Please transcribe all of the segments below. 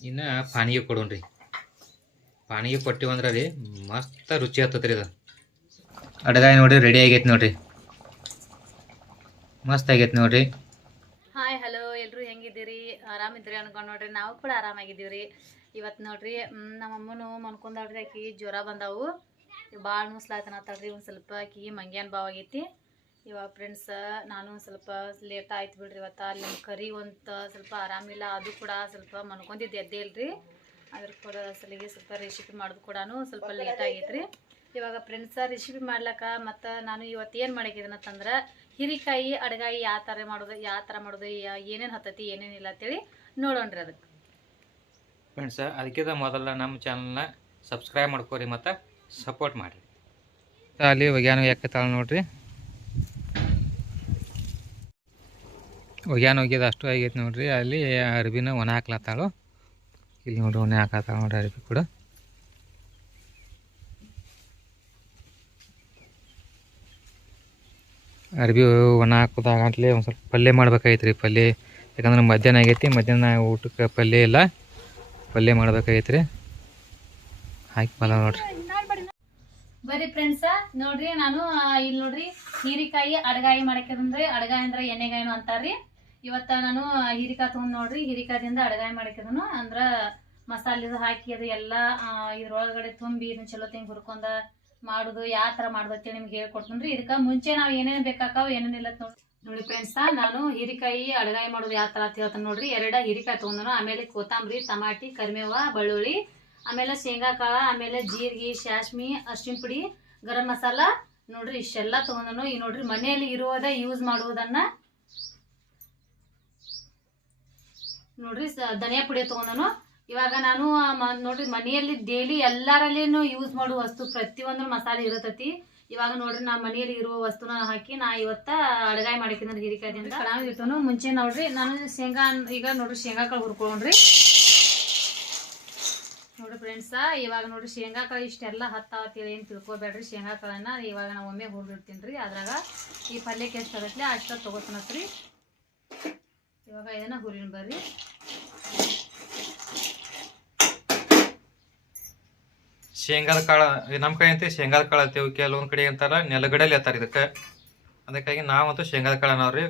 ಇನ್ನು ಪಾನಿಗೆ ಕೊಡೋಣ್ರಿ. ಪಾನಿಗೆ ಕೊಟ್ಟಿವಿ ಅಂದ್ರೆ ರೀ ಮಸ್ತ ರುಚಿ ಹತ್ತತ್ರಿ ಅದು ಅಡಗಾಯಿ ನೋಡಿ ರೆಡಿ ಆಗೈತೆ ನೋಡ್ರಿ. ಮಸ್ತ್ ಆಗೈತೆ ನೋಡ್ರಿ. ಹಾಯ್ ಹಲೋ ಎಲ್ಲರೂ ಹೆಂಗಿದ್ದೀರಿ? ಆರಾಮಿದ್ರಿ ಅನ್ಕೊಂಡು ನೋಡ್ರಿ. ನಾವು ಕೂಡ ಆರಾಮಾಗಿದ್ದೀವ್ರಿ ಇವತ್ತು ನೋಡ್ರಿ ನಮ್ಮ ಅಮ್ಮನು ಮನ್ಕೊಂಡ್ರಿ ಆಕಿ ಜ್ವರ ಬಂದಾವು. ಭಾಳ ನುಸ್ಲಾತನತ್ತಾಳ್ರಿ ಒಂದು ಸ್ವಲ್ಪ ಆಕಿ ಮಂಗ್ಯಾನ್ ಭಾವ ಆಗೈತಿ. ಇವಾಗ ಫ್ರೆಂಡ್ಸ ನಾನು ಸ್ವಲ್ಪ ಲೇಟ್ ಆಯ್ತು ಬಿಡ್ರಿ ಇವತ್ತು. ಅಲ್ಲಿ ಕರಿವಂತ ಕರಿ ಒಂದು ಸ್ವಲ್ಪ ಆರಾಮಿಲ್ಲ ಅದು ಕೂಡ ಸ್ವಲ್ಪ ಮನ್ಕೊಂಡಿದ್ದು ಎದ್ದೇ ಇಲ್ರಿ. ಅದ್ರ ಕೂಡ ಸಲಿಗೆ ಸ್ವಲ್ಪ ರೆಸಿಪಿ ಮಾಡೋದು ಕೂಡ ಸ್ವಲ್ಪ ಲೇಟ್ ಆಗೈತ್ರಿ. ಇವಾಗ ಫ್ರೆಂಡ್ಸ ರೆಸಿಪಿ ಮಾಡ್ಲಕ್ಕ ಮತ್ತು ನಾನು ಇವತ್ತು ಏನು ಮಾಡಿದ್ದೀನಂತಂದ್ರೆ ಹಿರಿಕಾಯಿ ಅಡಗಾಯಿ ಯಾವ ಥರ ಮಾಡೋದು ಯಾವ ಥರ ಮಾಡೋದು ಏನೇನು ಹತ್ತತಿ ಏನೇನಿಲ್ಲ ಅಂತೇಳಿ ನೋಡೋಣ್ರಿ ಅದಕ್ಕೆ ಫ್ರೆಂಡ್ಸ್ ಅದಕ್ಕಿಂತ ಮೊದಲ ನಮ್ಮ ಚಾನಲ್ನ ಸಬ್ಸ್ಕ್ರೈಬ್ ಮಾಡ್ಕೋರಿ ಮತ್ತು ಸಪೋರ್ಟ್ ಮಾಡಿರಿ. ಅಲ್ಲಿ ಯಾಕೆ ತಾಳ ನೋಡ್ರಿ. ಒಗ್ಯಾನ ಒಗ್ಯದ ಅಷ್ಟು ಆಗೈತೆ ನೋಡ್ರಿ. ಅಲ್ಲಿ ಅರ್ಬಿನ ಒಣ ಹಾಕ್ಲತ್ತಾಳು. ಇಲ್ಲಿ ನೋಡ್ರಿ ಒಣ ಹಾಕತ್ತಾಳ ನೋಡ್ರಿ ಅರ್ಬಿ ಕೂಡ. ಅರ್ಬಿ ಒಣ ಹಾಕೋದಾಗಂತಲೇ ಒಂದು ಸ್ವಲ್ಪ ಪಲ್ಯ ಮಾಡ್ಬೇಕಾಗೈತ್ರಿ ಪಲ್ಯ. ಯಾಕಂದ್ರೆ ಮಧ್ಯಾಹ್ನ ಆಗೈತಿ, ಮಧ್ಯಾಹ್ನ ಊಟಕ್ಕೆ ಪಲ್ಯ ಇಲ್ಲ. ಪಲ್ಯ ಮಾಡ್ಬೇಕಾಗೈತ್ರಿ. ಹಾಕಿ ಪಲ್ಲ ನೋಡ್ರಿ. ಬರಿ ಫ್ರೆಂಡ್ಸ ನೋಡ್ರಿ ನಾನು ಇಲ್ಲಿ ನೋಡ್ರಿ, ಹೀರಿಕಾಯಿ, ಅಡಗಾಯಿ ಮಾಡಕ್ಕಿದ್ರೆ ಅಡಗಾಯಿ ಅಂದ್ರೆ ಎಣ್ಣೆಗಾಯಿನು ಅಂತಾರ್ರಿ. ಇವತ್ತ ನಾನು ಹೀರಿಕಾಯಿ ತಗೊಂಡ್ ನೋಡ್ರಿ ಹೀರಿಕಾಯಿಂದ ಅಡಗಾಯಿ ಮಾಡಕ್ಕಿದನು. ಅಂದ್ರ ಮಸಾಲೆ ಹಾಕಿ ಅದು ಎಲ್ಲ ಇದ್ರೊಳಗಡೆ ತುಂಬಿ ಇದನ್ನ ಚಲೋ ತಿಂಗ್ ಹುರ್ಕೊಂಡ ಮಾಡುದು ಯಾವ ತರ ಮಾಡುದು ನಿಮ್ಗೆ ಹೇಳ್ಕೊಡ್ತೀನಿ ಇದಕ್ಕ ಮುಂಚೆ ನಾವ್ ಏನೇನು ಬೇಕಾಕಾವ್ ಏನೇನಿಲ್ಲ ನೋಡಿ ನೋಡಿ ಫ್ರೆಂಡ್ಸ ನಾನು ಹೀರಿಕಾಯಿ ಅಡಗಾಯಿ ಮಾಡೋದು ಯಾವ ಅಂತ ಹೇಳ್ತಾನೆ ನೋಡ್ರಿ. ಎರಡ ಹೀರಿಕಾಯಿ ತಗೊಂಡನು. ಆಮೇಲೆ ಕೊತ್ತಂಬರಿ ತಮಾಟಿ ಕರಿಮೇವ, ಬೆಳ್ಳುಳ್ಳಿ, ಆಮೇಲೆ ಶೇಂಗಾ ಕಾಳ, ಆಮೇಲೆ ಜೀರಿಗೆ ಶಾಸ್ಮಿ ಅರ್ಶಿನ ಪುಡಿ, ಗರಂ ಮಸಾಲ. ನೋಡ್ರಿ ಇಷ್ಟೆಲ್ಲ ತಗೊಂಡನು. ಈ ನೋಡ್ರಿ ಮನೆಯಲ್ಲಿ ಇರುವುದ ಯೂಸ್ ಮಾಡುವುದನ್ನ ನೋಡ್ರಿ ಧನಿಯಾ ಪುಡಿ ತಗೊಂಡನು. ಇವಾಗ ನಾನು ನೋಡ್ರಿ, ಮನೆಯಲ್ಲಿ ಡೈಲಿ ಎಲ್ಲರಲ್ಲಿನೂ ಯೂಸ್ ಮಾಡುವ ವಸ್ತು ಪ್ರತಿಯೊಂದು ಮಸಾಲೆ ಇರತೈತಿ. ಇವಾಗ ನೋಡ್ರಿ, ನಾ ಮನೆಯಲ್ಲಿ ಇರುವ ವಸ್ತುನ ಹಾಕಿ ನಾ ಇವತ್ತ ಅಡಗಾಯಿ ಮಾಡಿಕಿದ್ರೆ ಹೀರಿಕಾಯ್ದಿಂದ. ಇಟ್ಟನು. ಮುಂಚೆ ನೋಡ್ರಿ, ನಾನು ಶೇಂಗಾ ಈಗ ನೋಡ್ರಿ ಶೇಂಗಾ ಕಾಳು ಹುರ್ಕೊಂಡ್ರಿ ನೋಡ್ರಿ ಫ್ರೆಂಡ್ಸ ಇವಾಗ ನೋಡ್ರಿ ಶೇಂಗಾ ಕಾಳು ಇಷ್ಟೆಲ್ಲ ಹತ್ತಾವತ್ತೇಳಿ ಏನು ತಿಳ್ಕೊಬೇಡ್ರಿ. ಶೇಂಗಾ ಕಾಳನ್ನ ಇವಾಗ ನಾ ಒಮ್ಮೆ ಹುರಿದಿಡ್ತೀನಿ ರೀ ಅದ್ರಾಗ ಈ ಪಲ್ಯಕ್ಕೆ ಎಷ್ಟು ಆಗತ್ಲೆ ಅಷ್ಟ ತೊಗೋತನತ್ರಿ. ಇವಾಗ ಇದನ್ನ ಹುರಿನ ಬರ್ರಿ. ಶೇಂಗಾದ ಕಾಳ ನಮ್ಮ ಕಡೆ ಅಂತ ಶೇಂಗಾದ ಕಾಳು ಅಂತೀವಿ. ಕೆಲವೊಂದು ಕಡೆ ಅಂತಾರ ನೆಲಗಡಲೆ ಅಂತಾರೆ ಇದಕ್ಕೆ. ಅದಕ್ಕಾಗಿ ನಾವಂತೂ ಶೇಂಗಾದ ಕಾಳು ಅನ್ನೋರಿ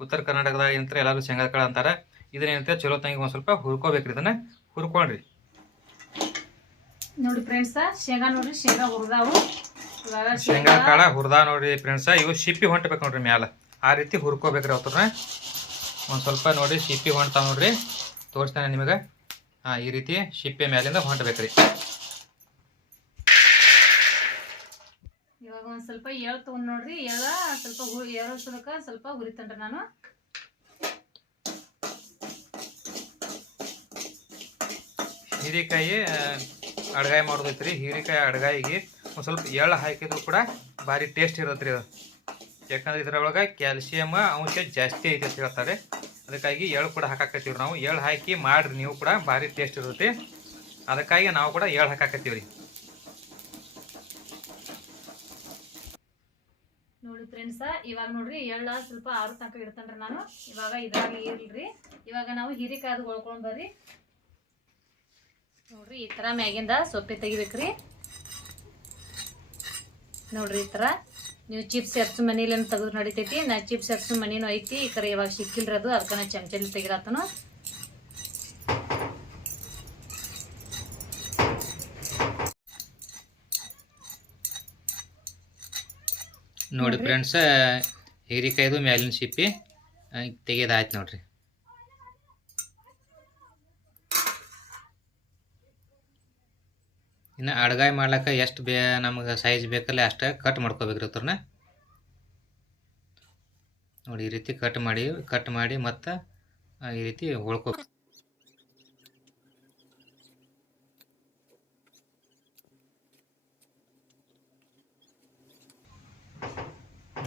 ಉತ್ತರ ಕರ್ನಾಟಕದಾಗ ಏನಂತಾರೆ ಎಲ್ಲರೂ ಶೇಂಗಾದ ಕಾಳು ಅಂತಾರೆ. ಇದನ್ನೇನಂತ ಚಲೋ ತಂಗಿ ಒಂದು ಸ್ವಲ್ಪ ಹುರ್ಕೋಬೇಕ್ರಿ ಇದನ್ನ. ಹುರ್ಕೊಂಡ್ರಿ ನೋಡಿ ಫ್ರೆಂಡ್ಸ ಶೇಂಗಾ ನೋಡ್ರಿ ಶೇಂಗಾ ಹುರಿದಾವು. ಶೇಂಗಾ ಕಾಳ ಹುರ್ದಾ ನೋಡ್ರಿ ಫ್ರೆಂಡ್ಸ ಇವು ಸಿಪ್ಪಿ ಹೊಂಟ್ಬೇಕು ನೋಡ್ರಿ ಮ್ಯಾಲ. ಆ ರೀತಿ ಹುರ್ಕೋಬೇಕ್ರಿ ಅವತ್ತನ್ನ ಒಂದು ಸ್ವಲ್ಪ ನೋಡಿ ಸಿಪ್ಪಿ ಹೊಂಟಾವ ನೋಡ್ರಿ. ತೋರಿಸ್ತಾನೆ ನಿಮಗೆ. ಹಾಂ ಈ ರೀತಿ ಶಿಪ್ಪೆ ಮ್ಯಾಲಿಂದ ಹೊಂಟಬೇಕ್ರಿ. ಇವಾಗ ಒಂದು ಸ್ವಲ್ಪ ಎಳ್ ತೊಗೊಂಡು ನೋಡ್ರಿ. ಎಳ ಸ್ವಲ್ಪ ಹುರಿ ಏರೋಸೋದಕ್ಕ ಸ್ವಲ್ಪ ಹುರಿತನ್ರಿ ನಾನು. ಹೀರೆಕಾಯಿ ಅಡ್ಗಾಯಿ ಮಾಡೋದೈತ್ರಿ. ಹೀರೆಕಾಯಿ ಅಡ್ಗಾಯಿಗೆ ಒಂದು ಸ್ವಲ್ಪ ಎಳ್ಳು ಹಾಕಿದ್ರು ಕೂಡ ಭಾರಿ ಟೇಸ್ಟ್ ಇರುತ್ತೆ ರೀ ಅದು. ಯಾಕಂದ್ರೆ ಇದರೊಳಗೆ ಕ್ಯಾಲ್ಸಿಯಮ್ ಅಂಶ ಜಾಸ್ತಿ ಐತೆ ಅಂತ ಹೇಳ್ತಾರೆ. ಅದಕ್ಕಾಗಿ ಎಳ್ಳು ಕೂಡ ಹಾಕಾಕತ್ತೀವಿ ನಾವು. ಎಳ್ಳು ಹಾಕಿ ಮಾಡ್ರಿ, ನೀವು ಕೂಡ ಭಾರಿ ಟೇಸ್ಟ್ ಇರುತ್ತೆ. ಅದಕ್ಕಾಗಿ ನಾವು ಕೂಡ ಎಳ್ಳು ಹಾಕಾಕತ್ತೀವಿ ನೋಡಿ ಫ್ರೆಂಡ್ಸ ಇವಾಗ ನೋಡ್ರಿ ಎಳ್ಳ ಸ್ವಲ್ಪ ಆರು ತನಕ ಇಡ್ತಾನ್ರಿ ನಾನು. ಇವಾಗ ಇದ್ರಾಗ ಇರ್ಲ್ರಿ. ಇವಾಗ ನಾವು ಹೀರಿಕಾಯ್ದು ಹೊಳ್ಕೊಂಡ್ ಬರ್ರಿ. ನೋಡ್ರಿ, ಈ ತರ ಮ್ಯಾಗಿಂದ ಸೊಪ್ಪೆ ತೆಗಿಬೇಕ್ರಿ. ನೋಡ್ರಿ ಈ ತರ. ನೀವು ಚಿಪ್ಸ್ ಎರ್ಸು ಮನೇಲಿ ತೆಗೆದು ನಡಿತೈತಿ? ನಾ ಚಿಪ್ಸ್ ಎರ್ಸು ಮನೇನು ಐತಿ. ಈ ಕಡೆ ಇವಾಗ ಸಿಕ್ಕಿಲ್ರದು ಅದು ಅದಕ್ಕೆ ನಾ ಚಮಚಲಿ ತೆಗಿರತ್ತನು ನೋಡಿ ಫ್ರೆಂಡ್ಸ್ ಹೀರಿಕಾಯ್ದು ಮ್ಯಾಲಿನ ಸಿಪ್ಪಿ ತೆಗೆದಾಯ್ತು ನೋಡ್ರಿ. ಇನ್ನು ಅಡ್ಗಾಯಿ ಮಾಡ್ಲಿಕ್ಕೆ ಎಷ್ಟು ಬೇ, ನಮಗೆ ಸೈಜ್ ಬೇಕಲ್ಲ ಅಷ್ಟೇ ಕಟ್ ಮಾಡ್ಕೋಬೇಕ್ರಿ ಅವ್ರನ್ನ ನೋಡಿ, ಈ ರೀತಿ ಕಟ್ ಮಾಡಿ ಕಟ್ ಮಾಡಿ ಮತ್ತು ಈ ರೀತಿ ಹೊಳ್ಕೊ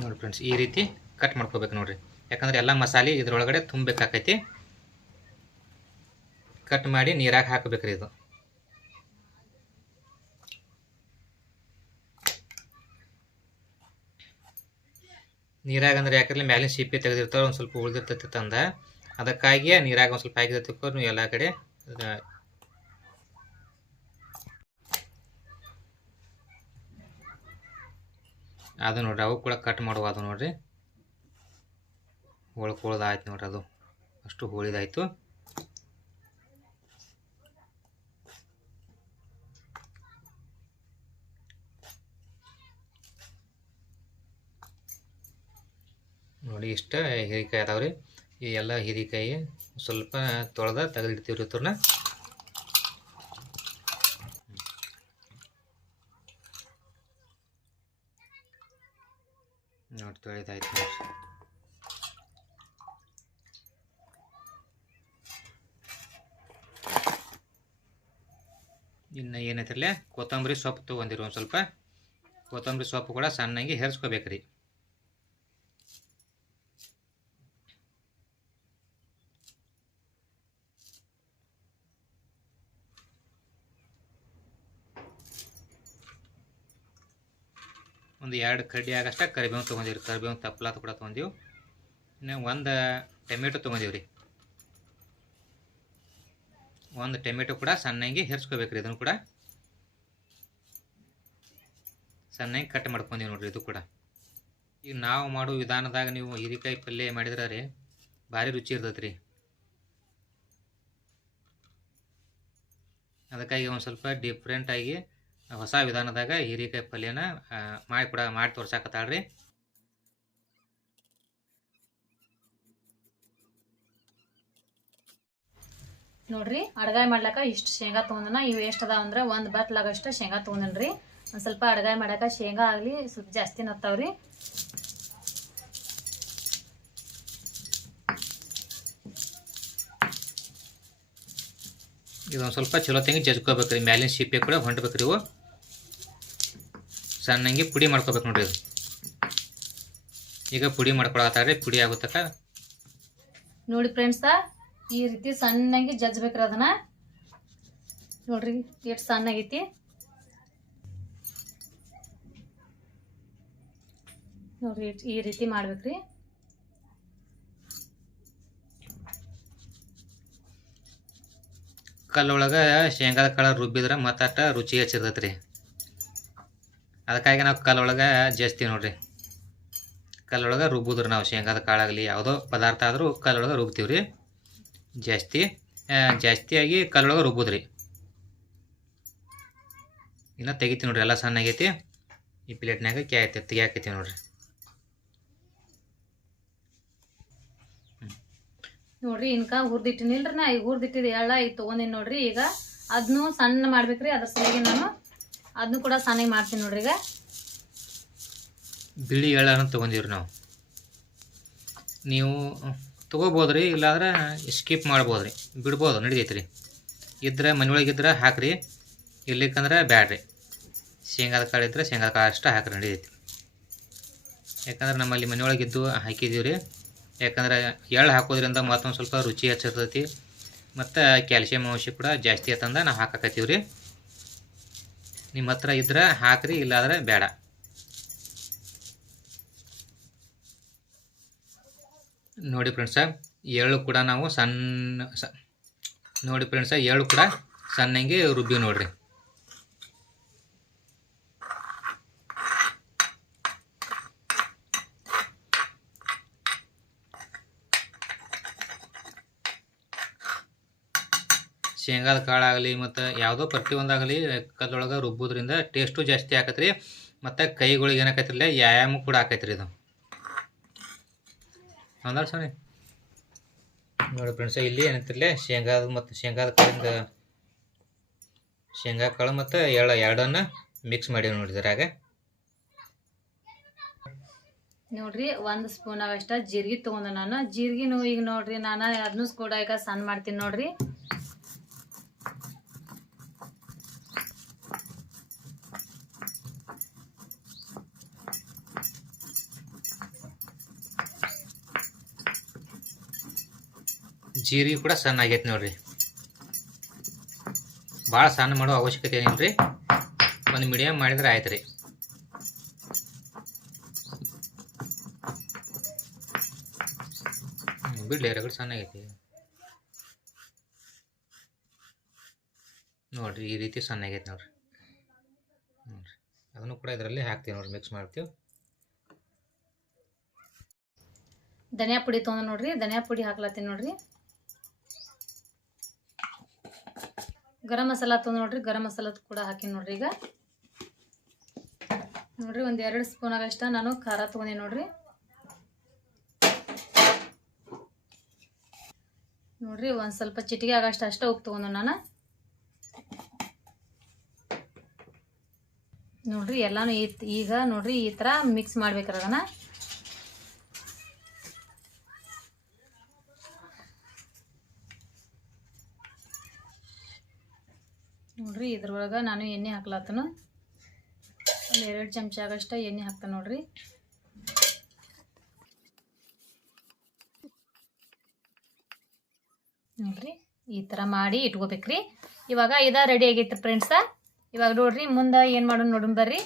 ನೋಡಿ ಫ್ರೆಂಡ್ಸ್ ಈ ರೀತಿ ಕಟ್ ಮಾಡ್ಕೋಬೇಕು ನೋಡಿರಿ. ಯಾಕಂದ್ರೆ ಎಲ್ಲ ಮಸಾಲೆ ಇದ್ರೊಳಗಡೆ ತುಂಬಬೇಕಾಕೈತಿ. ಕಟ್ ಮಾಡಿ ನೀರಾಗಿ ಹಾಕಬೇಕ್ರಿ ಇದು. ನೀರಾಗ ಅಂದ್ರೆ ಯಾಕಂದ್ರೆ ಮ್ಯಾಲಿನ ಸಿಪ್ಪೆ ತೆಗೆದಿರ್ತಾರೆ, ಒಂದು ಸ್ವಲ್ಪ ಉಳಿದಿರ್ತೈತಿ ತಂದ. ಅದಕ್ಕಾಗಿಯೇ ನೀರಾಗ ಒಂದು ಸ್ವಲ್ಪ ಹಾಕಿದ್ರೆ ನೀವು ಎಲ್ಲ ಕಡೆ ಅದು ನೋಡ್ರಿ, ಅವು ಕೂಡ ಕಟ್ ಮಾಡುವ ಅದು ನೋಡ್ರಿ. ಹೋಳ್ಕೊಳ್ಳೋದು ನೋಡ್ರಿ ಅದು. ಅಷ್ಟು ಹೋಳಿದಾಯ್ತು ನೋಡಿ, ಇಷ್ಟ ಹೀರೆಕಾಯಿ ಅದಾವ್ರಿ. ಈ ಎಲ್ಲ ಹೀರೆಕಾಯಿ ಸ್ವಲ್ಪ ತೊಳೆದ ರೀ ಇವ್ರನ್ನ ನೋಡಿ, ತೊಳೆದಾಯ್ತು ನೋಡಿ. ಇನ್ನು ಏನೈತಿರಲ್ಲ ಕೊತ್ತಂಬರಿ ಸೊಪ್ಪು ತೊಗೊಂಡಿರಿ ಒಂದು ಸ್ವಲ್ಪ. ಕೊತ್ತಂಬರಿ ಸೊಪ್ಪು ಕೂಡ ಸಣ್ಣಗೆ ಹೆರ್ಸ್ಕೋಬೇಕ್ರಿ. ಒಂದು ಎರಡು ಕಡ್ಡಿ ಆಗಷ್ಟ ಕರಿಬೇವು ತೊಗೊಂಡಿವ್ರಿ. ಕರಿಬೇವು ತಪ್ಪಲ ಕೂಡ ತೊಗೊಂಡಿವ್. ಇನ್ನು ಒಂದು ಟೊಮೆಟೊ ತೊಗೊಂಡಿವ್ರಿ. ಒಂದು ಟೊಮೆಟೊ ಕೂಡ ಸಣ್ಣಗೆ ಹೆರ್ಸ್ಕೋಬೇಕ್ರಿ ಇದನ್ನು ಕೂಡ. ಸಣ್ಣಗೆ ಕಟ್ ಮಾಡ್ಕೊಂಡಿವಿ ನೋಡ್ರಿ ಇದು ಕೂಡ. ಈಗ ನಾವು ಮಾಡೋ ವಿಧಾನದಾಗ ನೀವು ಹೀರಿಕಾಯಿ ಪಲ್ಯ ಮಾಡಿದ್ರೆ ರೀ ಭಾರಿ ರುಚಿ ಇರ್ತೈತೆ ರೀ ಅದಕ್ಕಾಗಿ ಒಂದು ಸ್ವಲ್ಪ ಡಿಫ್ರೆಂಟಾಗಿ ಹೊಸ ವಿಧಾನದಾಗ ಹೀರೆಕಾಯಿ ಪಲ್ಯನ ಮಾಡಿ ಕೂಡ ಮಾಡಿ ತೋರ್ಸಾಕತ್ತಾಳ್ರಿ. ನೋಡ್ರಿ ಅಡ್ಗಾಯಿ ಮಾಡ್ಲಾಕ ಇಷ್ಟು ಶೇಂಗಾ ತೊಗೊಂಡನ. ಇವು ಎಷ್ಟು ಅದಾವ ಅಂದ್ರೆ ಒಂದು ಬಟ್ಲಾಗಷ್ಟು ಶೇಂಗಾ ತೊಗೊಂಡನ್ರಿ. ಒಂದು ಸ್ವಲ್ಪ ಅಡ್ಗಾಯಿ ಮಾಡಾಕ ಶೇಂಗಾ ಆಗಲಿ ಸ್ವಲ್ಪ ಜಾಸ್ತಿ ನತ್ತಾವ್ರಿ. ಇದೊಂದು ಸ್ವಲ್ಪ ಚಲೋ ತಂಗಿ ಜಜ್ಕೋಬೇಕ್ರಿ. ಮ್ಯಾಲಿನ ಸಿಪ್ಪೆ ಕೂಡ ಹೊಂಟ್ಬೇಕು ರೀ ಇವು. ಸಣ್ಣಂಗೆ ಪುಡಿ ಮಾಡ್ಕೋಬೇಕು ನೋಡ್ರಿ ಇದು ಈಗ ಪುಡಿ ಮಾಡ್ಕೊಳತ್ತಾರ್ರಿ ಪುಡಿ ಆಗುತ್ತಕ ನೋಡಿ ಫ್ರೆಂಡ್ಸ ಈ ರೀತಿ ಸಣ್ಣಗೆ ಜಜ್ಬೇಕ್ರಿ ಅದನ್ನ. ನೋಡ್ರಿ ಎಷ್ಟು ಸಣ್ಣಗೈತಿ. ನೋಡ್ರಿ ಈ ರೀತಿ ಮಾಡ್ಬೇಕ್ರಿ. ಕಲ್ಲೊಳಗೆ ಶೇಂಗಾದ ಕಾಳು ರುಬ್ಬಿದ್ರೆ ಮತ್ತಾಟ ರುಚಿ ಹಚ್ಚಿರ್ತೈತ್ರಿ. ಅದಕ್ಕಾಗಿ ನಾವು ಕಲ್ಲೊಳಗೆ ಜಾಸ್ತಿ ನೋಡ್ರಿ. ಕಲ್ಲೊಳಗೆ ರುಬ್ಬೋದ್ರಿ ನಾವು ಶೇಂಗಾದ ಕಾಳಾಗಲಿ, ಯಾವುದೋ ಪದಾರ್ಥ ಆದರೂ ಕಲ್ಲೊಳಗೆ ರುಬ್ತೀವಿ ರೀ ಜಾಸ್ತಿ ಜಾಸ್ತಿಯಾಗಿ ಕಲ್ಲೊಳಗೆ ರುಬ್ಬೋದ್ರಿ. ಇನ್ನು ತೆಗಿತೀವಿ ನೋಡ್ರಿ, ಎಲ್ಲ ಸಣ್ಣಗೈತಿ. ಈ ಪ್ಲೇಟ್ನಾಗ ಕ್ಯಾ ಐತೆ ತೆಗಿಯಾಕೈತಿ ನೋಡ್ರಿ. ನೋಡ್ರಿ, ಇನ್ಕ ಹುರ್ದಿಟ್ಟಿನಿಲ್ರಿ ನಾ, ಈಗ ಹುರ್ದಿಟ್ಟಿದ್ದು ಎಳ್ಳ ಈಗ ತೊಗೊಂಡಿನಿ ನೋಡ್ರಿ ಈಗ. ಅದನ್ನು ಸಣ್ಣ ಮಾಡ್ಬೇಕ್ರಿ, ಅದ್ರ ಸಲುವಾಗಿ ನಾನು ಅದನ್ನು ಕೂಡ ಸಣ್ಣಗೆ ಮಾಡ್ತೀನಿ ನೋಡ್ರಿ ಈಗ. ಬಿಳಿ ಎಳ್ಳನ್ನು ತೊಗೊಂಡಿವ್ರಿ ನಾವು. ನೀವು ತೊಗೋಬೋದ್ರಿ, ಇಲ್ಲಾಂದ್ರೆ ಸ್ಕಿಪ್ ಮಾಡ್ಬೋದು ರೀ ಬಿಡ್ಬೋದು ನಡಿತೈತೆ ರೀ ಇದ್ರೆ ಮನೆಯೊಳಗಿದ್ರೆ ಹಾಕ್ರಿ. ಇರ್ಲಿಕ್ಕಂದ್ರೆ ಬ್ಯಾಡ್ರಿ. ಶೇಂಗಾದ ಕಾಳು ಇದ್ರೆ ಶೇಂಗಾದ ಕಾಳು ಅಷ್ಟೇ ಹಾಕ್ರಿ ನಡಿತೈತಿ ಯಾಕಂದ್ರೆ ನಮ್ಮಲ್ಲಿ ಮನೆಯೊಳಗಿದ್ದು ಹಾಕಿದ್ದೀವಿ ರೀ ಯಾಕಂದ್ರೆ ಎಳ್ಳು ಹಾಕೋದ್ರಿಂದ ಮತ್ತೊಂದು ಸ್ವಲ್ಪ ರುಚಿ ಹೆಚ್ಚಿರ್ತೈತಿ. ಮತ್ತು ಕ್ಯಾಲ್ಸಿಯಂ ಅಂಶ ಕೂಡ ಜಾಸ್ತಿ ಆಯ್ತಂದ ನಾವು ಹಾಕಕತ್ತೀವಿ ರೀ ನಿಮ್ಮ ಹತ್ರ ಇದ್ರೆ ಹಾಕ್ರಿ, ಇಲ್ಲಾಂದ್ರೆ ಬೇಡ. ನೋಡಿ ಫ್ರೆಂಡ್ಸ ಎಳ್ಳು ಕೂಡ ನಾವು ಸಣ್ಣ ನೋಡಿ ಫ್ರೆಂಡ್ಸ ಎಳ್ಳು ಕೂಡ ಸಣ್ಣಂಗೆ ರುಬ್ಬಿ ನೋಡ್ರಿ. ಶೇಂಗಾದ ಕಾಳಾಗಲಿ ಮತ್ತು ಯಾವುದೋ ಪ್ರತಿಯೊಂದಾಗಲಿ ಕಲ್ಲೊಳಗೆ ರುಬ್ಬೋದ್ರಿಂದ ಟೇಸ್ಟು ಜಾಸ್ತಿ ಆಕತ್ರಿ. ಮತ್ತು ಕೈಗಳಿಗೆ ಏನಾಕೈತಿರಲ್ಲ ವ್ಯಾಯಾಮ ಕೂಡ ಆಕೈತ್ರಿ ಇದು. ಹೌದಾ ಸರಿ ನೋಡಿ ಫ್ರೆಂಡ್ಸ ಇಲ್ಲಿ ಏನಂತಿರಲಿ, ಶೇಂಗಾದ ಮತ್ತು ಶೇಂಗಾದ ಕಾಳಿಂದ ಶೇಂಗಾ ಕಾಳು ಮತ್ತು ಎಳ್ಳು ಎರಡನ್ನ ಮಿಕ್ಸ್ ಮಾಡಿ ನೋಡಿದ್ರಾಗ ನೋಡ್ರಿ, ಒಂದು ಸ್ಪೂನ್ ಅವೆಷ್ಟ ಜೀರಿಗೆ ತೊಗೊಂಡೆ ನಾನು. ಜೀರಿಗೆನು ಈಗ ನೋಡ್ರಿ, ನಾನು ಅದನ್ನೂ ಕೂಡ ಈಗ ಸಣ್ಣ ಮಾಡ್ತೀನಿ ನೋಡ್ರಿ. ಜೀರಿಗೆ ಕೂಡ ಸಣ್ಣ ಆಗೈತೆ ನೋಡ್ರಿ. ಭಾಳ ಸಣ್ಣ ಮಾಡೋ ಅವಶ್ಯಕತೆ ಏನಿಲ್ಲ ರೀ ಒಂದು ಮೀಡಿಯಮ್ ಮಾಡಿದ್ರೆ ಆಯ್ತು ರೀ ಬಿಡ್ಲಿ, ಎರಗಡೆ ಸಣ್ಣ ಆಗೈತಿ ನೋಡಿರಿ, ಈ ರೀತಿ ಸಣ್ಣ ಆಗೈತೆ ನೋಡಿರಿ. ನೋಡಿರಿ, ಅದನ್ನು ಕೂಡ ಇದರಲ್ಲಿ ಹಾಕ್ತೀವಿ ನೋಡಿರಿ ಮಿಕ್ಸ್ ಮಾಡ್ತೀವಿ. ಧನಿಯಾ ಪುಡಿ ತೊಗೊಂಡು ನೋಡ್ರಿ, ಧನಿಯಾ ಪುಡಿ ಹಾಕ್ಲತ್ತೀನಿ ನೋಡ್ರಿ. ಗರಂ ಮಸಾಲ ತಂದು ನೋಡ್ರಿ, ಗರಂ ಮಸಾಲ ಕೂಡ ಹಾಕಿನಿ ನೋಡ್ರಿ ಈಗ. ನೋಡ್ರಿ, ಒಂದು ಎರಡು ಸ್ಪೂನ್ ಆಗಷ್ಟ ನಾನು ಖಾರ ತೊಗೊಂಡೆ ನೋಡ್ರಿ. ನೋಡ್ರಿ, ಒಂದು ಸ್ವಲ್ಪ ಚಿಟಿಗೆ ಆಗಷ್ಟು ಅಷ್ಟೇ ಉಪ್ಪು ತೊಗೊಂಡು ನಾನು. ನೋಡ್ರಿ, ಎಲ್ಲಾನು ಈಗ ನೋಡ್ರಿ, ಈ ಥರ ಮಿಕ್ಸ್ ಮಾಡ್ಬೇಕ್ರಿ ನೋಡ್ರಿ, ಇದ್ರೊಳಗೆ ನಾನು ಎಣ್ಣೆ ಹಾಕ್ಲತ್ತನು ಒಂದು ಎರಡು ಚಮಚ ಆಗಷ್ಟ ಎಣ್ಣೆ ಹಾಕ್ತಾನೆ ನೋಡ್ರಿ. ನೋಡ್ರಿ, ಈ ಥರ ಮಾಡಿ ಇಟ್ಕೋಬೇಕ್ರಿ. ಇವಾಗ ಇದ ರೆಡಿ ಆಗೈತೆ ಫ್ರೆಂಡ್ಸ ಇವಾಗ ನೋಡ್ರಿ, ಮುಂದೆ ಏನು ಮಾಡೋಣ ನೋಡೋಣ ಬರ್ರಿ.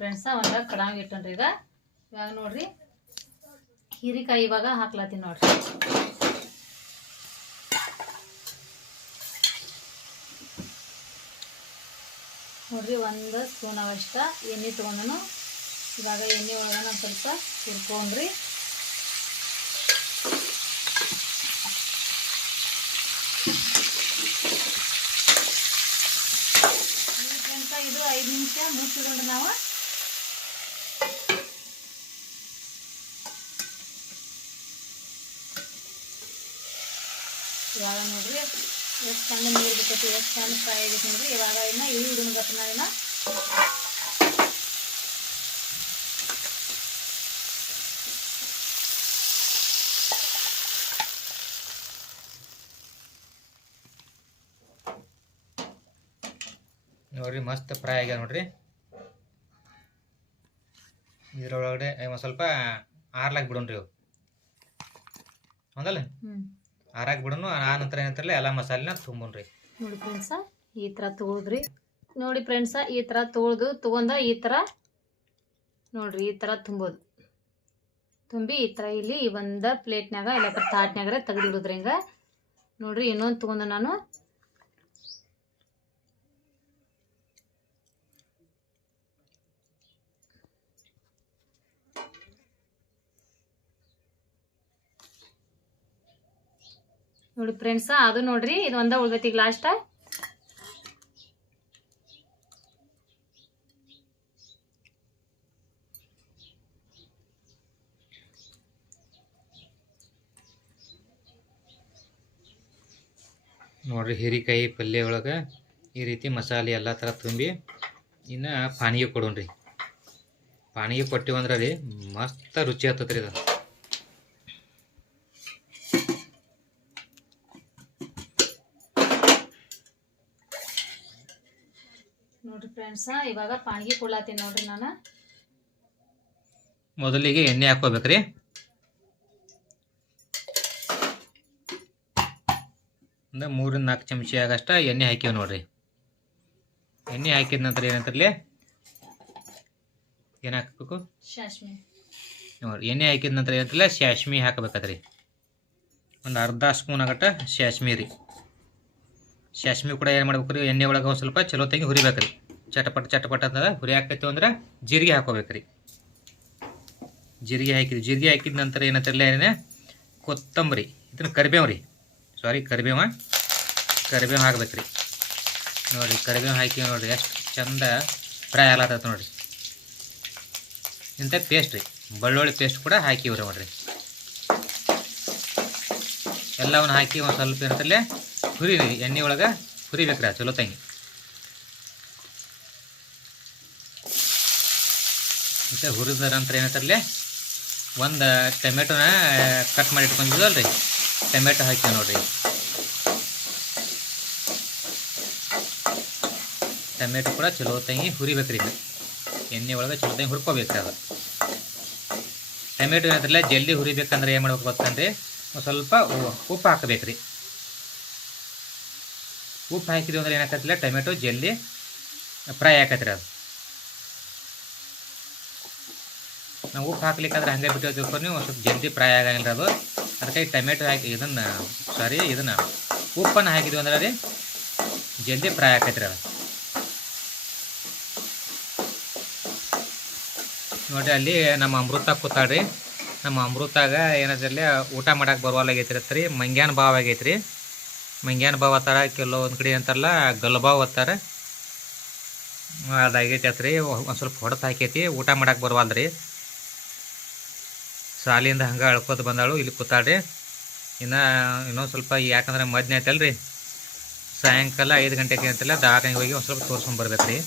ಫ್ರೆಂಡ್ಸ ಒಂದು ಕಡಾಂಗ್ ಇಟ್ಟನ್ರಿ ಈಗ. ಇವಾಗ ನೋಡ್ರಿ, ಹೀರಿಕಾಯಿ ಇವಾಗ ಹಾಕ್ಲತ್ತೀನಿ ನೋಡ್ರಿ. ನೋಡ್ರಿ, ಒಂದು ಸ್ಪೂನ್ ಅವಷ್ಟ ಎಣ್ಣೆ ತೊಗೊಂಡನು. ಇವಾಗ ಎಣ್ಣೆ ಒಳಗೆ ನಾವು ಸ್ವಲ್ಪ ಹುರ್ಕೊಂಡ್ರಿ. ಇದು ಐದು ನಿಮಿಷ ಮುಚ್ಚಿಕೊಂಡ್ರೆ ನಾವು. ಇವಾಗ ನೋಡ್ರಿ. ಎಷ್ಟು ಚಂದ ನೀರು ಬಿಟ್ಟೈತಿ ಎಷ್ಟು ಚಂದ ಫ್ರೈ ಆಗೈತೆ ನೋಡ್ರಿ. ಇವಾಗ ಇನ್ನು ಇಳಿ ಹಿಡಿದು ಗತ್ತ ನಾವಿನ್ನ ನೋಡ್ರಿ ಮಸ್ತ್ ಫ್ರೈ ಆಗ್ಯಾವ ನೋಡ್ರಿ. ಇದ್ರೊಳಗಡೆ ಒಂದು ಸ್ವಲ್ಪ ಆರ್ಲಾಕ್ ಬಿಡೋಣ್ರಿ ಇವು. ಹೌದಲ್ಲ ಹ್ಞೂ ಆರಾಕ್ ಬಿಡೋನು, ಆ ನಂತರ ಏನಂತಾರಲ್ಲ, ಎಲ್ಲ ಮಸಾಲೆನ ರೀ ನೋಡಿ ಫ್ರೆಂಡ್ಸ ಈ ಥರ ತೊಗೊಳ್ದ್ರಿ ನೋಡಿ ಫ್ರೆಂಡ್ಸ ಈ ಥರ ತೊಳ್ದು, ತೊಗೊಂಡ ಈ ಥರ ನೋಡ್ರಿ, ಈ ಥರ ತುಂಬೋದು. ತುಂಬಿ ಈ ಥರ ಇಲ್ಲಿ ಒಂದು ಪ್ಲೇಟ್ನಾಗ ಇಲ್ಲ ತಾಟ್ನಾಗ ತೆಗೆದಿಡುದ್ರಿ ಹಿಂಗೆ. ನೋಡ್ರಿ ಇನ್ನೊಂದು ತೊಗೊಂಡ ನಾನು. ನೋಡಿ ಫ್ರೆಂಡ್ಸ ಅದು ನೋಡ್ರಿ, ಇದು ಒಂದ ಉಳ್ದೈತಿ ಲಾಸ್ಟ ನೋಡ್ರಿ, ಹೀರಿಕಾಯಿ ಪಲ್ಯ ಒಳಗೆ ಈ ರೀತಿ ಮಸಾಲೆ ಎಲ್ಲ ಥರ ತುಂಬಿ ಇನ್ನು ಪಾನಿಗೆ ಕೊಡೋಣ್ರಿ. ಪಾನಿಗೆ ಕೊಟ್ಟಿವಂದ್ರೆ ರೀ ಮಸ್ತ ರುಚಿ ಆಗ್ತದ್ರಿ ಇದು. ನೋಡ್ರಿ ಫ್ರೆಂಡ್ಸ ಇವಾಗ ಪಾಣಿಗೆ ಕೊಡ್ಲಾತೀನಿ ನೋಡ್ರಿ ನಾನು. ಮೊದಲಿಗೆ ಎಣ್ಣೆ ಹಾಕೋಬೇಕ್ರಿ ಅಂದ್ರೆ ಮೂರಿಂದ ನಾಲ್ಕು ಚಮಚ ಆಗಷ್ಟ ಎಣ್ಣೆ ಹಾಕಿವ್ ನೋಡ್ರಿ. ಎಣ್ಣೆ ಹಾಕಿದ ನಂತರ ಏನಂತಾರಲಿ? ಏನು ಹಾಕಬೇಕು? ಶಾಶ್ಮಿ. ನೋಡ್ರಿ ಎಣ್ಣೆ ಹಾಕಿದ ನಂತರ ಏನಂತಾರಲ್ಲ ಶಾಶ್ಮಿ ಹಾಕಬೇಕತ್ರಿ ಒಂದು ಅರ್ಧ ಸ್ಪೂನ್ ಆಗಟ್ಟ ಶಾಶ್ಮಿ ರೀ. ಶಾಶ್ಮಿ ಕೂಡ ಏನು ಮಾಡ್ಬೇಕು ರೀ? ಎಣ್ಣೆ ಒಳಗೆ ಒಂದು ಸ್ವಲ್ಪ ಚಲೋ ತೆಗಿ ಹುರಿಬೇಕು ರೀ ಚಟಪಟ ಚಟಪಟ ಅಂತಂದ್ರೆ ಹುರಿ ಹಾಕೈತಿ ಅಂದ್ರೆ ಜೀರಿಗೆ ಹಾಕೋಬೇಕ್ರಿ. ಜೀರಿಗೆ ಹಾಕಿದ್ವಿ ಜೀರಿಗೆ ಹಾಕಿದ ನಂತರ ಏನಂತಾರಲ್ಲ ಏನೇ? ಕೊತ್ತಂಬರಿ. ಇದನ್ನ ಕರಿಬೇವು ರೀ. ಸಾರಿ ಕರಿಬೇವ ಕರಿಬೇವು ಹಾಕ್ಬೇಕ್ರಿ. ನೋಡಿರಿ, ಕರಿಬೇವು ಹಾಕಿ ನೋಡಿರಿ. ಎಷ್ಟು ಚಂದ ಫ್ರೈ ಆಗ್ಲಾತೈತೆ ನೋಡಿರಿ. ಇಂಥ ಪೇಸ್ಟ್ ರೀ. ಬೆಳ್ಳುಳ್ಳಿ ಪೇಸ್ಟ್ ಕೂಡ ಹಾಕಿವ್ರಿ ನೋಡಿರಿ. ಎಲ್ಲವನ್ನು ಹಾಕಿ ಒಂದು ಸ್ವಲ್ಪ ಏನಂತಲ್ಲೇ ಹುರಿರಿ ಎಣ್ಣೆ ಒಳಗೆ ಹುರಿಬೇಕ್ರಿ ಚಲೋ ತಂಗಿ. ಮತ್ತು ಹುರಿದ ನಂತರ ಏನಂತಾರಲ್ಲೇ ಒಂದು ಟೊಮೆಟೊನ ಕಟ್ ಮಾಡಿ ಇಟ್ಕೊಂಡಿದ್ವಲ್ರಿ, ಟೊಮೆಟೊ ಹಾಕಿ ನೋಡ್ರಿ. ಟೊಮೆಟೊ ಕೂಡ ಚಲೋ ತಂಗಿ ಹುರಿಬೇಕ್ರಿ ಎಣ್ಣೆ ಒಳಗೆ ಚಲೋ ತಂಗಿ ಹುರ್ಕೋಬೇಕು ಅದು. ಟೊಮೆಟೊ ಏನಂತಾರಲ್ಲ ಜಲ್ದಿ ಹುರಿಬೇಕಂದ್ರೆ ಏನು ಮಾಡ್ಬೇಕು ಗೊತ್ತಂದ್ರೆ ಸ್ವಲ್ಪ ಉಪ್ಪು ಹಾಕಬೇಕ್ರಿ. ಉಪ್ಪು ಹಾಕಿದ್ವಿ ಅಂದ್ರೆ ಏನಾಕತ್ತಿಲ್ಲ ಟೊಮೆಟೊ ಜಲ್ದಿ ಫ್ರೈ ಆಕತ್ರಿ ಅದು. ನಾವು ಉಪ್ಪು ಹಾಕ್ಲಿಕ್ಕಂದ್ರೆ ಹಂಗೆ ಬಿಟ್ಟು ನೀವು ಸ್ವಲ್ಪ ಜಲ್ದಿ ಫ್ರೈ ಆಗಂಗಿಲ್ಲ ಅದು. ಅದಕ್ಕಾಗಿ ಟೊಮೆಟೊ ಹಾಕಿ ಇದನ್ನು, ಸಾರಿ, ಇದನ್ನು ಉಪ್ಪನ್ನು ಹಾಕಿದ್ವಿ ಅಂದ್ರೆ ರೀ ಜಲ್ದಿ ಫ್ರೈ ಆಕೈತ್ರಿ ಅದು. ನೋಡಿರಿ ಅಲ್ಲಿ ನಮ್ಮ ಅಮೃತ ಕೂತಾಳ್ರಿ. ನಮ್ಮ ಅಮೃತಾಗ ಏನಾದ್ರಲ್ಲಿ ಊಟ ಮಾಡಕ್ಕೆ ಬರುವಲ್ಲಾಗೈತಿರತ್ತೆ ರೀ ಮಂಗ್ಯಾನ ಆಗೈತೆ ಆಗೈತ್ರಿ. ಮಂಗ್ಯಾನ ಬಾವ್ ಅತ್ತಾರ ಒಂದು ಕಡೆ ಅಂತಾರಲ್ಲ ಗಲ್ಬಾವ್ ಅತ್ತಾರ. ಅದಾಗೈತಿ ಅತ್ರಿ ಒಂದು ಸ್ವಲ್ಪ ಹೊಡೆತ ಹಾಕೈತಿ, ಊಟ ಮಾಡಕ್ಕೆ ಬರವಲ್ರಿ ಸಾಲಿಂದ ಹಂಗೆ ಅಳ್ಕೋತ ಬಂದಾಳು, ಇಲ್ಲಿ ಕೂತಾಳ್ರಿ. ಇನ್ನು, ಇನ್ನೊಂದು ಸ್ವಲ್ಪ, ಯಾಕಂದ್ರೆ ಮಧ್ಯ ರೀ ಸಾಯಂಕಾಲ ಐದು ಗಂಟೆಗೆ ಅಂತಲ್ಲ ದಾಖಲೆ ಹೋಗಿ ಒಂದು ಸ್ವಲ್ಪ ತೋರ್ಸ್ಕೊಂಡು ರೀ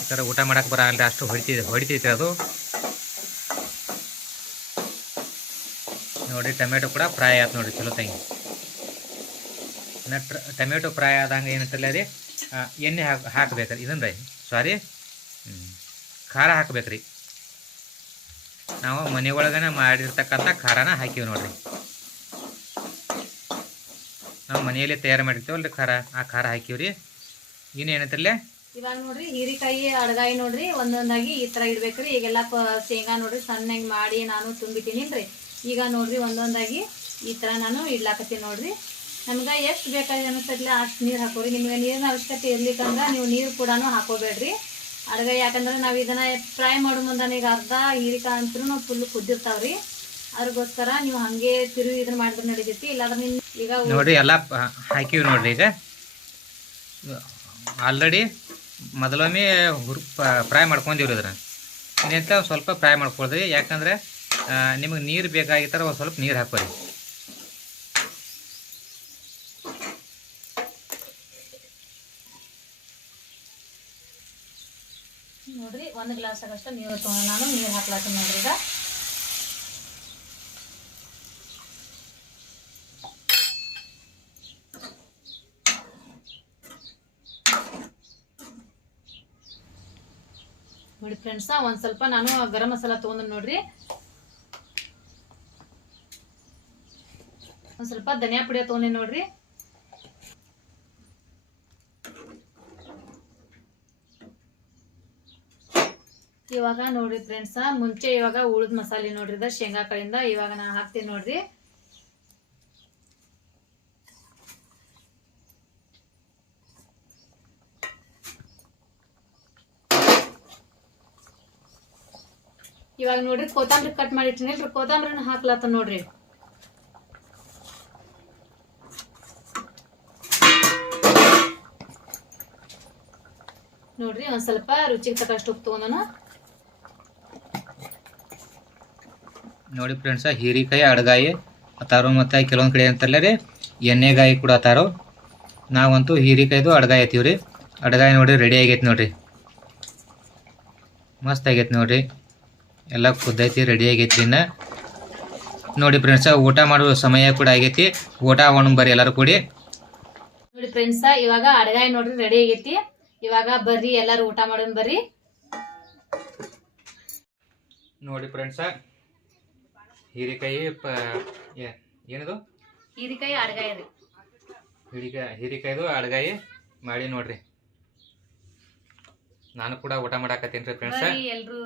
ಈ ಥರ ಊಟ ಮಾಡಕ್ಕೆ ಬರಲ್ಲ ಅಷ್ಟು ಹೊಡಿತಿ ಹೊಡಿತೈತೆ ಅದು. ನೋಡಿ ಟೊಮೆಟೊ ಕೂಡ ಫ್ರೈ ಆಯ್ತು ನೋಡಿ ಚಲೋ ತಂಗಿ. ಇನ್ನು ಟೊಮೆಟೊ ಫ್ರೈ ಆದಂಗೆ ಏನಂತಲ್ಲ ರೀ ಎಣ್ಣೆ ಹಾಕಿ, ಹಾಕ್ಬೇಕ್ರಿ. ಇದನ್ನ ರೀ ಸಾರಿ ಖಾರ ಹಾಕ್ಬೇಕ್ರಿ. ನಾವು ಮನೆ ಒಳಗನೆ ಮಾಡಿರ್ತಕ್ಕಂಥ ಖಾರನ ಹಾಕಿವಿ ನೋಡ್ರಿ. ನಾವು ಮನೆಯಲ್ಲೇ ತಯಾರು ಮಾಡಿರ್ತೀವಲ್ರಿ ಖಾರ, ಆ ಖಾರ ಹಾಕಿವ್ರಿ. ಇನ್ನು ಏನಂತಿರಲ್ಲ ಇವಾಗ ನೋಡ್ರಿ, ಹೀರಿಕಾಯಿ, ಅಡ್ಗಾಯಿ ನೋಡ್ರಿ, ಒಂದೊಂದಾಗಿ ಈ ತರ ಇಡ್ಬೇಕ್ರಿ. ಈಗೆಲ್ಲ ಶೇಂಗಾ ನೋಡ್ರಿ, ಸಣ್ಣಗೆ ಮಾಡಿ ನಾನು ತುಂಬಿಟ್ಟಿನಿಲ್ರಿ ಈಗ ನೋಡ್ರಿ, ಒಂದೊಂದಾಗಿ ಈ ತರ ನಾನು ಇಡ್ಲಾಕತ್ತೀನಿ ನೋಡ್ರಿ. ನಮ್ಗೆ ಎಷ್ಟು ಬೇಕಾಗಿ ಅನಿಸ್ತೈತಿಲ್ಲ ಅಷ್ಟು ನೀರು ಹಾಕೋರಿ ನಿಮಗೆ ನೀರಿನ ಅವಶ್ಯಕತೆ ಇರ್ಲಿಕ್ಕಂದ್ರೆ ನೀವು ನೀರು ಕೂಡ ಹಾಕೋಬೇಡ್ರಿ. ಅಡುಗೆ ಯಾಕಂದ್ರೆ ನಾವು ಇದನ್ನ ಫ್ರೈ ಮಾಡೋ ಮುಂದೆ ಈಗ ಅರ್ಧ ಹೀರಿಕಾಯಿ ಅಂತೂ ಫುಲ್ ಕುದ್ದಿರ್ತಾವ್ರಿ. ಅದಕ್ಕೋಸ್ಕರ ನೀವು ಹಂಗೆ ತಿರುವಿ ಇದನ್ನ ಮಾಡಿದ್ರೆ ನಡೀತೈತಿ. ಇಲ್ಲಾಂದ್ರೆ ನಿಮ್ ಈಗ ನೋಡ್ರಿ, ಎಲ್ಲ ಹಾಕಿವಿ ನೋಡ್ರಿ ಈಗ. ಆಲ್ರೆಡಿ ಮೊದಲೊಮ್ಮೆ ಹುರ್ ಫ್ರೈ ಮಾಡ್ಕೊಂಡಿವ್ರಿ ಅದ್ರ ಇನ್ನೆಂತ ಸ್ವಲ್ಪ ಫ್ರೈ ಮಾಡ್ಕೊಳ್ರಿ. ಯಾಕಂದ್ರೆ ನಿಮಗೆ ನೀರು ಬೇಕಾಗಿತ್ತರ ಒಂದು ಸ್ವಲ್ಪ ನೀರು ಹಾಕೋರಿ ನೋಡ್ರಿ ಒಂದು ಗ್ಲಾಸ್ ಆಗಷ್ಟು ನೀರು ತೊಗೊಂಡು ನಾನು ನೀರು ಹಾಕ್ಲಾತೀನಿ ನೋಡ್ರಿ ಈಗ ನೋಡಿ ಫ್ರೆಂಡ್ಸ, ಒಂದ್ ಸ್ವಲ್ಪ ನಾನು ಗರಂ ಮಸಾಲ ತೊಗೊಂಡು ನೋಡ್ರಿ. ಒಂದ್ ಸ್ವಲ್ಪ ಧನಿಯಾ ಪುಡಿ ತೊಗೊಂಡೆ ನೋಡ್ರಿ. ಇವಾಗ ನೋಡ್ರಿ ಫ್ರೆಂಡ್ಸ್ ಮುಂಚೆ ಇವಾಗ ಉಳಿದ ಮಸಾಲೆ ನೋಡ್ರಿ ಶೇಂಗಾ ಕಡೆಯಿಂದ ಇವಾಗ ನಾ ಹಾಕ್ತೀನಿ ನೋಡ್ರಿ. ಇವಾಗ ನೋಡ್ರಿ ಕೊತ್ತಂಬರಿ ಕಟ್ ಮಾಡಿ ಇಟ್ಟಿನಿಲ್ರಿ ಕೊತ್ತಂಬರಿನ ಹಾಕ್ಲತ್ತ ನೋಡ್ರಿ. ನೋಡ್ರಿ ಒಂದ್ ಸ್ವಲ್ಪ ರುಚಿಗೆ ತಕ್ಕಷ್ಟು ಉಪ್ಪು ತಗೊಂಡನು. ನೋಡಿ ಫ್ರೆಂಡ್ಸ ಹೀರಿಕಾಯಿ ಅಡಗಾಯಿ ಅತಾರೋ ಮತ್ತು ಕೆಲವೊಂದು ಕಡೆ ಅಂತಲ್ಲ ರೀ ಎಣ್ಣೆಗಾಯಿ ಕೂಡ ಅತಾರೋ ನಾವಂತೂ ಹೀರಿಕಾಯ್ದು ಅಡಗಾಯಿ ಐತೀವಿ ರೀ. ಅಡಗಾಯಿ ನೋಡಿ ರೆಡಿ ಆಗೈತೆ ನೋಡ್ರಿ. ಮಸ್ತ್ ಆಗೈತೆ ನೋಡ್ರಿ. ಎಲ್ಲ ಕುದ್ದೈತಿ ರೆಡಿ ಆಗೈತಿ ಇನ್ನು. ನೋಡಿ ಫ್ರೆಂಡ್ಸ ಊಟ ಮಾಡುವ ಸಮಯ ಕೂಡ ಆಗೈತಿ. ಊಟ ಒಣ ಬರ್ರಿ ಎಲ್ಲರೂ ಕೂಡಿ. ನೋಡಿ ಫ್ರೆಂಡ್ಸ ಇವಾಗ ಅಡಗಾಯಿ ನೋಡ್ರಿ ರೆಡಿ ಆಗೈತಿ. ಇವಾಗ ಬರ್ರಿ ಎಲ್ಲರೂ ಊಟ ಮಾಡೋಣ ಬರ್ರಿ. ನೋಡಿ ಫ್ರೆಂಡ್ಸ ಹೀರಿಕಾಯಿ ಪ ಏ- ಏನಿದು? ಹೀರಿಕಾಯಿ ಅಡಗಾಯಿ ರೀ. ಹೀರಿಕಾಯಿ ಹೀರಿಕಾಯ್ದು ಅಡಗಾಯಿ ಮಾಡಿ ನೋಡ್ರಿ. ನಾನು ಕೂಡ ಊಟ ಮಾಡಾಕತ್ತೀನಿ ರೀ ಫ್ರೆಂಡ್ಸ. ಬರ್ರಿ ಎಲ್ರು.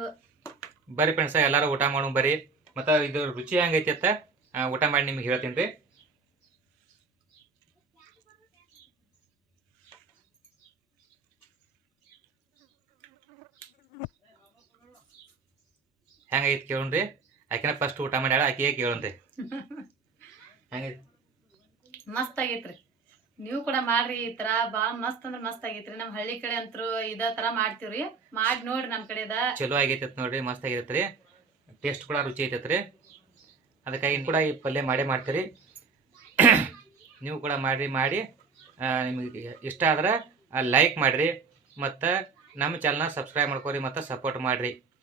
ಬರ್ರಿ ಫ್ರೆಂಡ್ಸ ಎಲ್ಲಾರು ಊಟ ಮಾಡು ಬರ್ರಿ. ಮತ್ತು ಇದು ರುಚಿ ಹೆಂಗೈತಿ ಅಂತ ಆ, ಊಟ ಮಾಡಿ ನಿಮ್ಗೆ ಹೇಳ್ತೀನಿ ರೀ. ಹೆಂಗೈತಿ ಕೇಳೋಣ್ರಿ. ಆಕಿನ ಫಸ್ಟ್ ಊಟ ಮಾಡ್ಯಾಳ ಆಕೆ ಕೇಳಂತೆ ಮಸ್ತ್ ಆಗೈತ್ರಿ. ನೀವು ಕೂಡ ಮಾಡ್ರಿ ಈ ತರ ಬಾಳ ಮಸ್ತ್ ಅಂದ್ರೆ ಮಸ್ತ್ ಆಗೈತ್ರಿ. ನಮ್ ಹಳ್ಳಿ ಕಡೆ ಅಂತೂ ಇದ ತರ ಮಾಡ್ತೀವ್ರಿ. ಮಾಡಿ ನೋಡ್ರಿ ನಮ್ ಕಡೆದ. ಚಲೋ ಆಗೈತೆ ನೋಡ್ರಿ ಮಸ್ತ್ ಆಗೈತೆ ರೀ ಟೇಸ್ಟ್ ಕೂಡ ರುಚಿ ಐತೈತ್ರಿ. ರೀ ಅದಕ್ಕಾಗಿ ಕೂಡ ಈ ಪಲ್ಯ ಮಾಡೇ ಮಾಡ್ತೀರಿ. ನೀವು ಕೂಡ ಮಾಡಿರಿ ಮಾಡಿ. ನಿಮಗೆ ಇಷ್ಟ ಆದ್ರೆ ಲೈಕ್ ಮಾಡಿರಿ. ಮತ್ತು ನಮ್ಮ ಚಾನಲ್ನ ಸಬ್ಸ್ಕ್ರೈಬ್ ಮಾಡ್ಕೊರಿ ಮತ್ತು ಸಪೋರ್ಟ್ ಮಾಡಿರಿ.